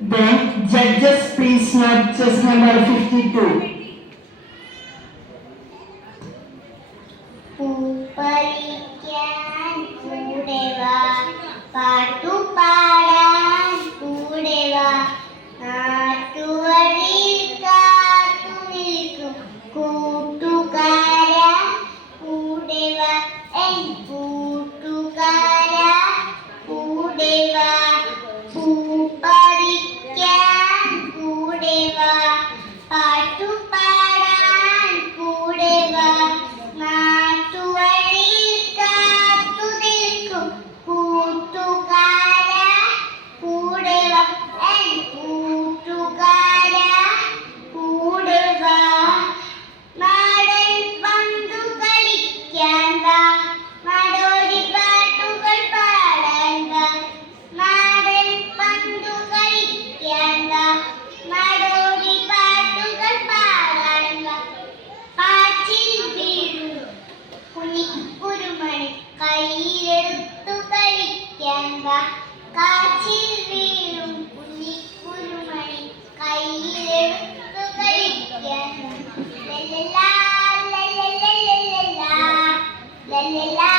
Then judges please note chess number 52. പൂപ്പറിക്കാൻ കൂടെ വാ, പാട്ടുപാടാൻ കൂടെ വാ, നാട്ടുവഴിയിൽ കാത്തു നിൽക്കും കൂട്ടുകാരാ കൂടെ വാ, എൻ കൂട്ടുകാരാ കൂടെ വാ. പൂപ്പറിക്കാൻ കൂടെ വാ, പാട്ടുപാടാൻ കൂടെ വാ, നാട്ടുവഴിയിൽ കാത്തു നിൽക്കും കൂട്ടുകാരാ കൂടെ വാ, എൻ കൂട്ടുകാരാ കൂടെ വാ. നാടൻ പന്തു കളിക്കാൻ വാ, നാടോടി പാട്ടുകൾ പാടാൻ വാ, നാടൻ പന്തു കളിക്കാൻ വാ, നാടോടി പാട്ടുകൾ പാടാൻ വാ. കാച്ചിൽ വീഴും കുഞ്ഞിക്കുരുമണി കയ്യിലെടുത്തു കളിക്കാൻ വാ, കാച്ചിൽ വീഴും കുഞ്ഞിക്കുരുമണി കയ്യിലെടുത്തു കളിക്കാൻ വാ. ലല്ലലാ ലല്ലലാ ലല്ലലാ